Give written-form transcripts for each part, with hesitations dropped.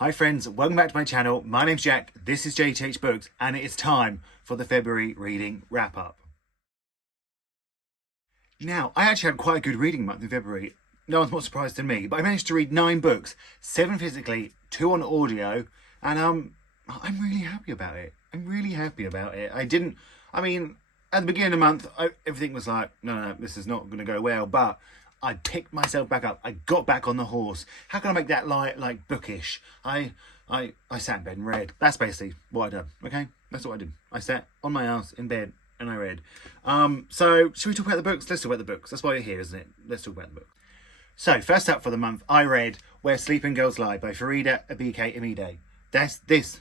Hi friends, welcome back to my channel. My name's Jack, this is Jthbooks, and it is time for the February reading wrap-up. Now, I actually had quite a good reading month in February. No one's more surprised than me, but I managed to read 9 books, 7 physically, 2 on audio, and I'm really happy about it. I'm really happy about it. At the beginning of the month, everything was like, no, this is not going to go well, but I picked myself back up. I got back on the horse. How can I make that like bookish? I sat in bed and read. That's basically what I did. Okay, that's what I did. I sat on my ass in bed and I read. So should we talk about the books? Let's talk about the books. That's why you're here, isn't it? Let's talk about the books. So first up for the month, I read Where Sleeping Girls Lie by Farida Abike Amide.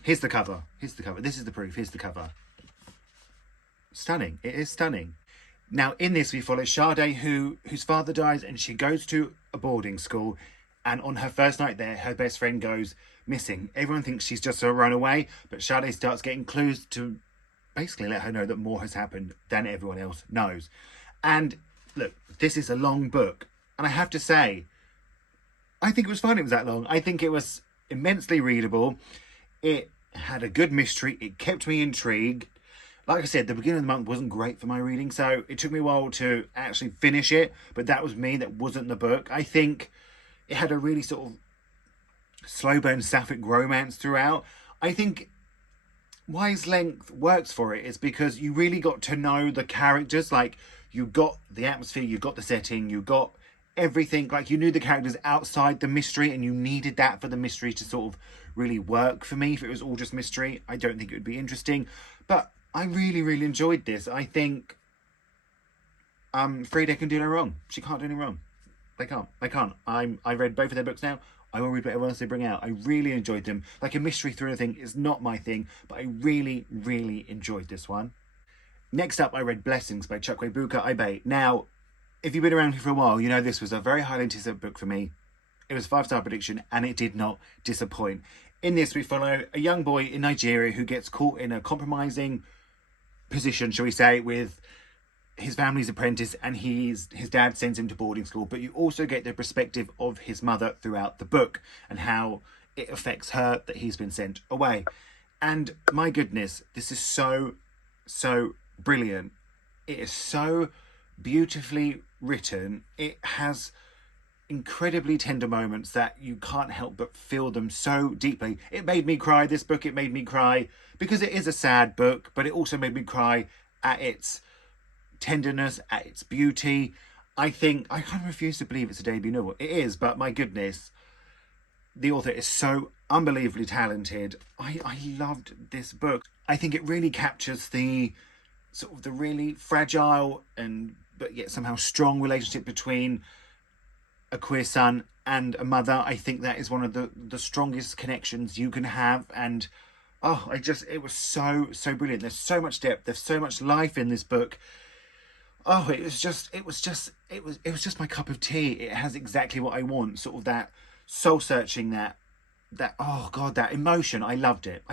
Here's the cover. Here's the cover. This is the proof. Here's the cover. Stunning. It is stunning. Now, in this, we follow Sade, whose father dies, and she goes to a boarding school. And on her first night there, her best friend goes missing. Everyone thinks she's just run away, but Sade starts getting clues to basically let her know that more has happened than everyone else knows. And look, this is a long book. And I have to say, I think it was fun it was that long. I think it was immensely readable. It had a good mystery. It kept me intrigued. Like I said, the beginning of the month wasn't great for my reading, so it took me a while to actually finish it, but that was me, that wasn't the book. I think it had a really sort of slow burn sapphic romance throughout. I think why its length works for it is because you really got to know the characters. Like, you got the atmosphere, you got the setting, you got everything. Like, you knew the characters outside the mystery, and you needed that for the mystery to sort of really work for me. If it was all just mystery, I don't think it would be interesting. But I really, really enjoyed this. I think Frida can do no wrong. She can't do any wrong. They can't. I read both of their books now. I will read whatever else they bring out. I really enjoyed them. Like, a mystery thriller thing is not my thing, but I really, really enjoyed this one. Next up, I read Blessings by Jthbooks Ibe. Now, if you've been around here for a while, you know this was a very highly anticipated book for me. It was a 5-star prediction, and it did not disappoint. In this, we follow a young boy in Nigeria who gets caught in a compromising position, shall we say, with his family's apprentice, and his dad sends him to boarding school. But you also get the perspective of his mother throughout the book and how it affects her that he's been sent away. And my goodness, this is so brilliant. It is so beautifully written. It has incredibly tender moments that you can't help but feel them so deeply. It made me cry, this book. It made me cry because it is a sad book, but it also made me cry at its tenderness, at its beauty. I kind of refuse to believe it's a debut novel. It is, but my goodness, the author is so unbelievably talented. I loved this book. I think it really captures the sort of the really fragile but yet somehow strong relationship between a queer son and a mother. I think that is one of the strongest connections you can have. And it was so brilliant. There's so much depth, there's so much life in this book. It was just my cup of tea. It has exactly what I want, sort of that soul searching, that emotion. I loved it.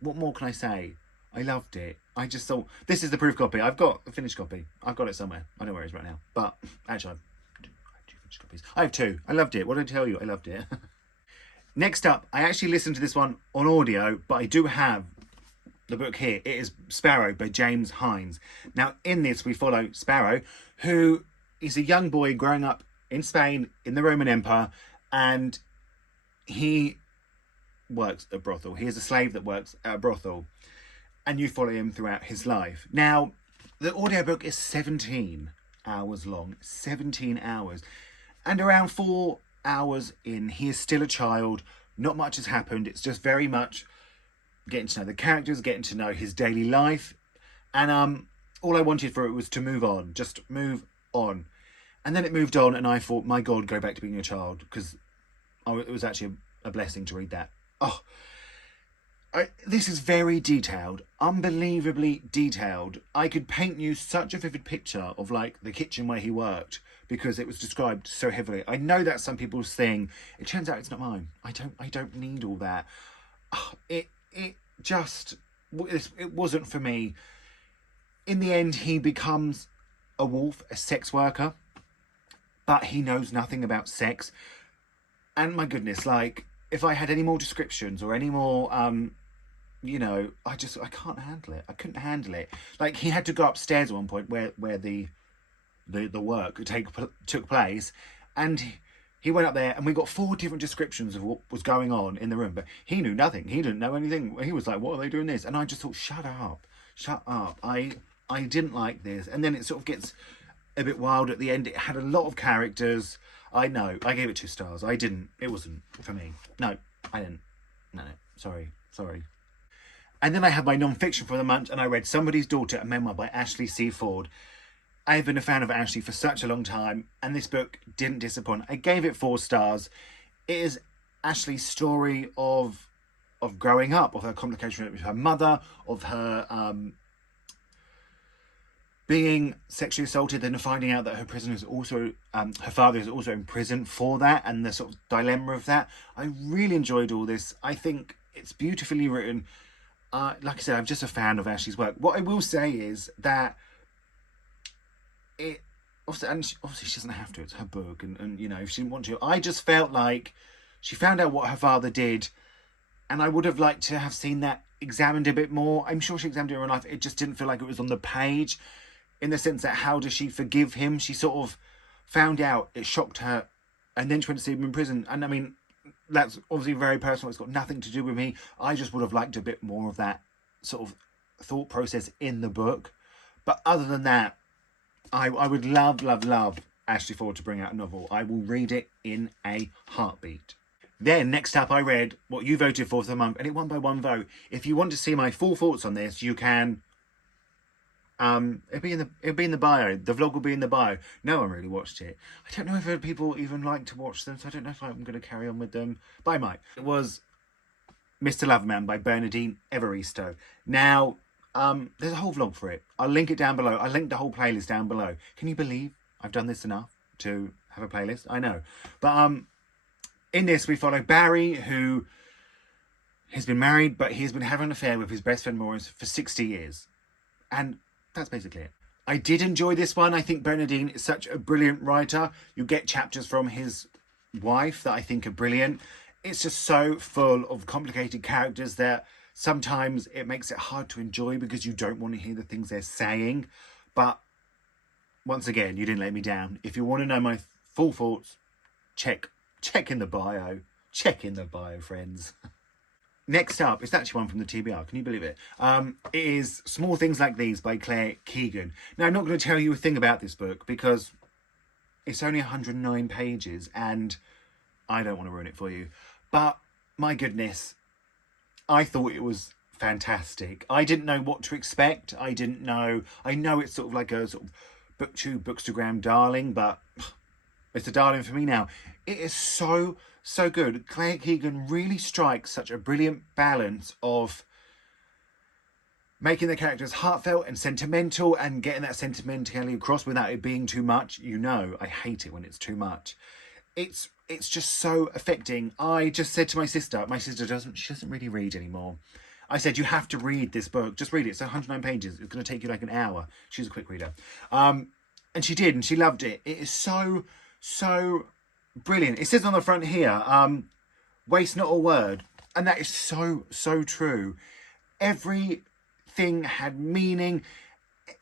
What more can I say? I loved it. I just thought, this is the proof copy. I've got a finished copy. I've got it somewhere. I don't know where it is right now, but actually I've copies. I have 2. I loved it. What did I tell you? I loved it. Next up, I actually listened to this one on audio, but I do have the book here. It is Sparrow by James Hines. Now, in this, we follow Sparrow, who is a young boy growing up in Spain in the Roman Empire, and he works at a brothel. He is a slave that works at a brothel, and you follow him throughout his life. Now, the audiobook is 17 hours long. 17 hours. And around 4 hours in, he is still a child. Not much has happened. It's just very much getting to know the characters, getting to know his daily life. And all I wanted for it was to move on. Just move on. And then it moved on, and I thought, my God, go back to being a child. Because it was actually a blessing to read that. This is very detailed, unbelievably detailed. I could paint you such a vivid picture of, like, the kitchen where he worked, because it was described so heavily. I know that's some people's thing. It turns out it's not mine. I don't need all that. It wasn't for me. In the end, he becomes a wolf, a sex worker, but he knows nothing about sex. And my goodness, like, if I had any more descriptions or any more, you know, I can't handle it. I couldn't handle it. Like, he had to go upstairs at one point where the work took place, and he went up there, and we got 4 different descriptions of what was going on in the room, but he knew nothing. He didn't know anything. He was like, what are they doing this? And I just thought, shut up. I didn't like this. And then it sort of gets a bit wild at the end. It had a lot of characters. I know, I gave it 2 stars. It wasn't for me. No, I didn't. No, sorry. And then I had my non-fiction for the month, and I read Somebody's Daughter, a memoir by Ashley C. Ford. I have been a fan of Ashley for such a long time, and this book didn't disappoint. I gave it 4 stars. It is Ashley's story of growing up, of her complication with her mother, of her being sexually assaulted, then finding out that her father is also in prison for that, and the sort of dilemma of that. I really enjoyed all this. I think it's beautifully written. Like I said, I'm just a fan of Ashley's work. What I will say is that obviously she doesn't have to. It's her book, and you know, if she didn't want to. I just felt like she found out what her father did, and I would have liked to have seen that examined a bit more. I'm sure she examined it in her life. It just didn't feel like it was on the page, in the sense that how does she forgive him? She sort of found out, it shocked her, and then she went to see him in prison. And I mean, that's obviously very personal. It's got nothing to do with me. I just would have liked a bit more of that sort of thought process in the book. But other than that, I would love Ashley Ford to bring out a novel. I will read it in a heartbeat. Then next up, I read what you voted for the month, and it won by 1 vote. If you want to see my full thoughts on this, you can. It'll be in the bio. The vlog will be in the bio. No one really watched it. I don't know if people even like to watch them, so I don't know if I'm going to carry on with them. But I might. It was Mr. Loverman by Bernardine Evaristo. Now, there's a whole vlog for it. I'll link it down below. I'll link the whole playlist down below. Can you believe I've done this enough to have a playlist? I know. But in this, we follow Barry, who has been married, but he's been having an affair with his best friend Maurice for 60 years. And that's basically it. I did enjoy this one. I think Bernardine is such a brilliant writer. You get chapters from his wife that I think are brilliant. It's just so full of complicated characters that sometimes it makes it hard to enjoy because you don't want to hear the things they're saying. But once again, you didn't let me down. If you want to know my full thoughts, check in the bio. Check in the bio, friends. Next up, it's actually one from the TBR. Can you believe it? It is Small Things Like These by Claire Keegan. Now, I'm not going to tell you a thing about this book because it's only 109 pages and I don't want to ruin it for you. But my goodness, I thought it was fantastic. I didn't know what to expect. I know it's sort of like a sort of Booktube, Bookstagram darling, but it's a darling for me now. It is so good. Claire Keegan really strikes such a brilliant balance of making the characters heartfelt and sentimental and getting that sentimentality across without it being too much. You know, I hate it when it's too much. It's just so affecting. I just said to my sister doesn't really read anymore. I said, you have to read this book. Just read it. It's 109 pages. It's going to take you like an hour. She's a quick reader. And she did, and she loved it. It is so brilliant. It says on the front here, waste not a word. And that is so true. Everything had meaning.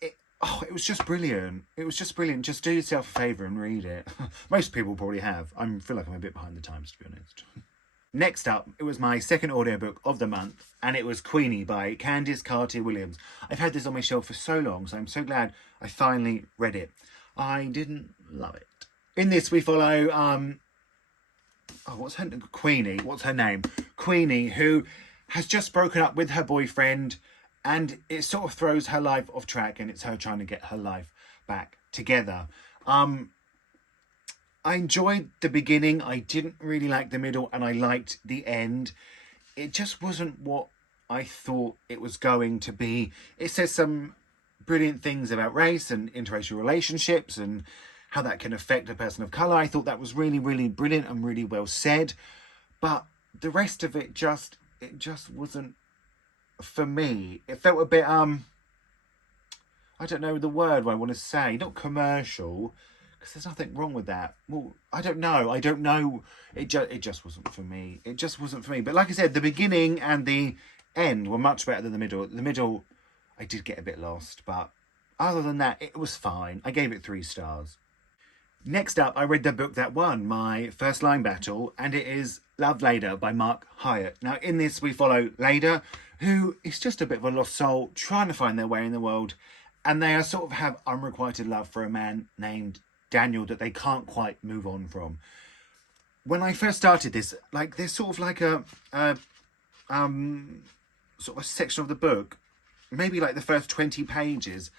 It was just brilliant. Just do yourself a favour and read it. Most people probably have. I feel like I'm a bit behind the times, to be honest. Next up, it was my second audiobook of the month, and it was Queenie by Candice Cartier-Williams. I've had this on my shelf for so long, so I'm so glad I finally read it. I didn't love it. In this, we follow, what's her name? Queenie. What's her name? Queenie, who has just broken up with her boyfriend, and it sort of throws her life off track, and it's her trying to get her life back together. I enjoyed the beginning. I didn't really like the middle, and I liked the end. It just wasn't what I thought it was going to be. It says some brilliant things about race and interracial relationships and how that can affect a person of colour. I thought that was really, really brilliant and really well said. But the rest of it just wasn't for me. It felt a bit, I don't know the word I want to say. Not commercial, because there's nothing wrong with that. Well, I don't know. It just wasn't for me. It just wasn't for me. But like I said, the beginning and the end were much better than the middle. The middle, I did get a bit lost, but other than that, it was fine. I gave it 3 stars. Next up, I read the book that won my first line battle, and it is Love, Leda by Mark Hyatt. Now, in this, we follow Leda, who is just a bit of a lost soul, trying to find their way in the world, and they are sort of have unrequited love for a man named Daniel that they can't quite move on from. When I first started this, like, there's sort of like a sort of a section of the book, maybe like the first 20 pages,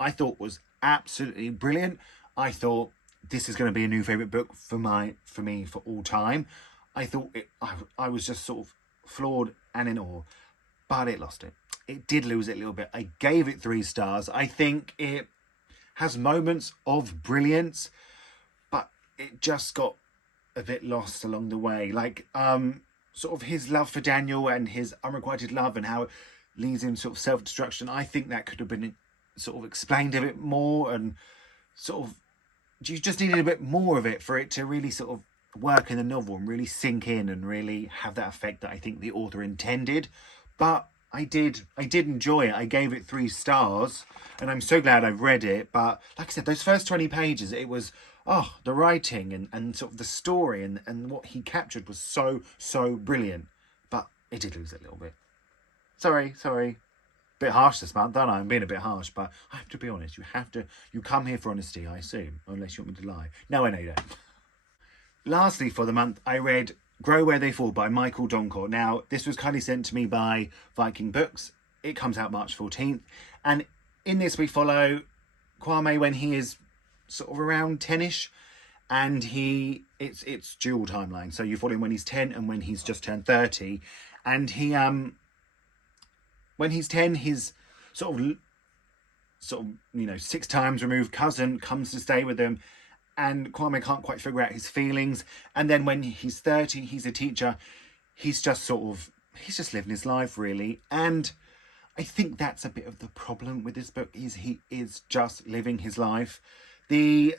I thought was absolutely brilliant. I thought this is going to be a new favourite book for me for all time. I thought I was just sort of floored and in awe, but it lost it. It did lose it a little bit. I gave it 3 stars. I think it has moments of brilliance, but it just got a bit lost along the way. Like, sort of his love for Daniel and his unrequited love and how it leads him sort of self-destruction. I think that could have been sort of explained a bit more, and sort of you just needed a bit more of it for it to really sort of work in the novel and really sink in and really have that effect that I think the author intended. But I did enjoy it. I gave it 3 stars, and I'm so glad I've read it. But like I said, those first 20 pages, it was, the writing and sort of the story and what he captured was so brilliant. But it did lose it a little bit. Sorry. Bit harsh this month, aren't I? I'm being a bit harsh, but I have to be honest. You come here for honesty, I assume, unless you want me to lie. No, I know you don't. Lastly, for the month, I read Grow Where They Fall by Michael Doncourt. Now, this was kindly sent to me by Viking Books. It comes out March 14th. And in this, we follow Kwame when he is sort of around 10-ish. And it's dual timeline. So you follow him when he's 10 and when he's just turned 30. And he, when he's 10, his sort of 6 times removed cousin comes to stay with him. And Kwame can't quite figure out his feelings. And then when he's 30, he's a teacher. He's just living his life, really. And I think that's a bit of the problem with this book, is he is just living his life. There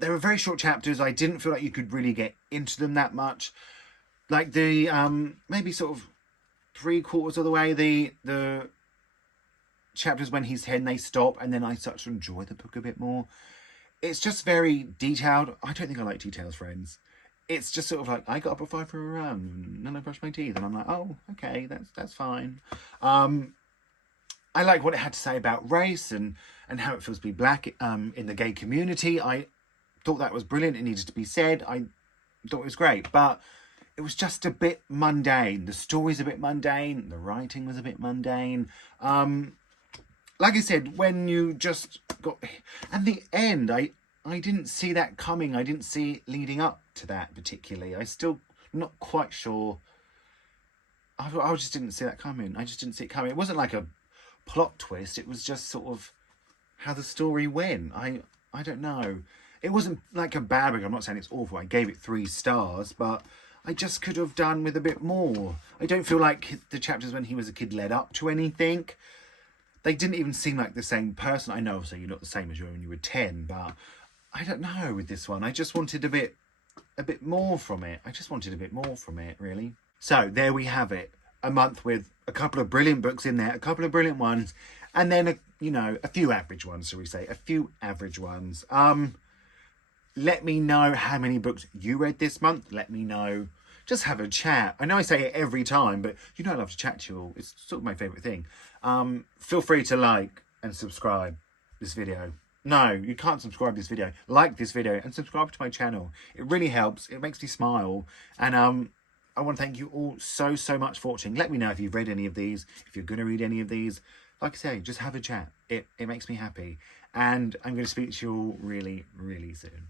were very short chapters. I didn't feel like you could really get into them that much. Like the, maybe sort of 3/4 of the way, the chapters when he's 10, they stop. And then I start to enjoy the book a bit more. It's just very detailed. I don't think I like details, friends. It's just sort of like, I got up at 5 for a run, and then I brushed my teeth, and I'm like, oh, okay, that's fine. I like what it had to say about race and how it feels to be black in the gay community. I thought that was brilliant. It needed to be said. I thought it was great, but it was just a bit mundane. The story's a bit mundane. The writing was a bit mundane. Like I said, when you just got... And the end, I didn't see that coming. I didn't see it leading up to that particularly. I still not quite sure. I just didn't see that coming. I just didn't see it coming. It wasn't like a plot twist. It was just sort of how the story went. I don't know. It wasn't like a bad book. I'm not saying it's awful. I gave it 3 stars, but I just could have done with a bit more. I don't feel like the chapters when he was a kid led up to anything. They didn't even seem like the same person. I know, obviously, you're not the same as you were when you were 10, but I don't know with this one. I just wanted a bit more from it. I just wanted a bit more from it, really. So, there we have it. A month with a couple of brilliant books in there, a couple of brilliant ones, and then, a few average ones, shall we say. A few average ones. Let me know how many books you read this month. Let me know. Just have a chat. I know I say it every time, but I love to chat to you all. It's sort of my favourite thing. Feel free to like and subscribe this video. No, you can't subscribe this video. Like this video and subscribe to my channel. It really helps. It makes me smile. And I want to thank you all so much for watching. Let me know if you've read any of these, if you're going to read any of these. Like I say, just have a chat. It makes me happy. And I'm going to speak to you all really soon.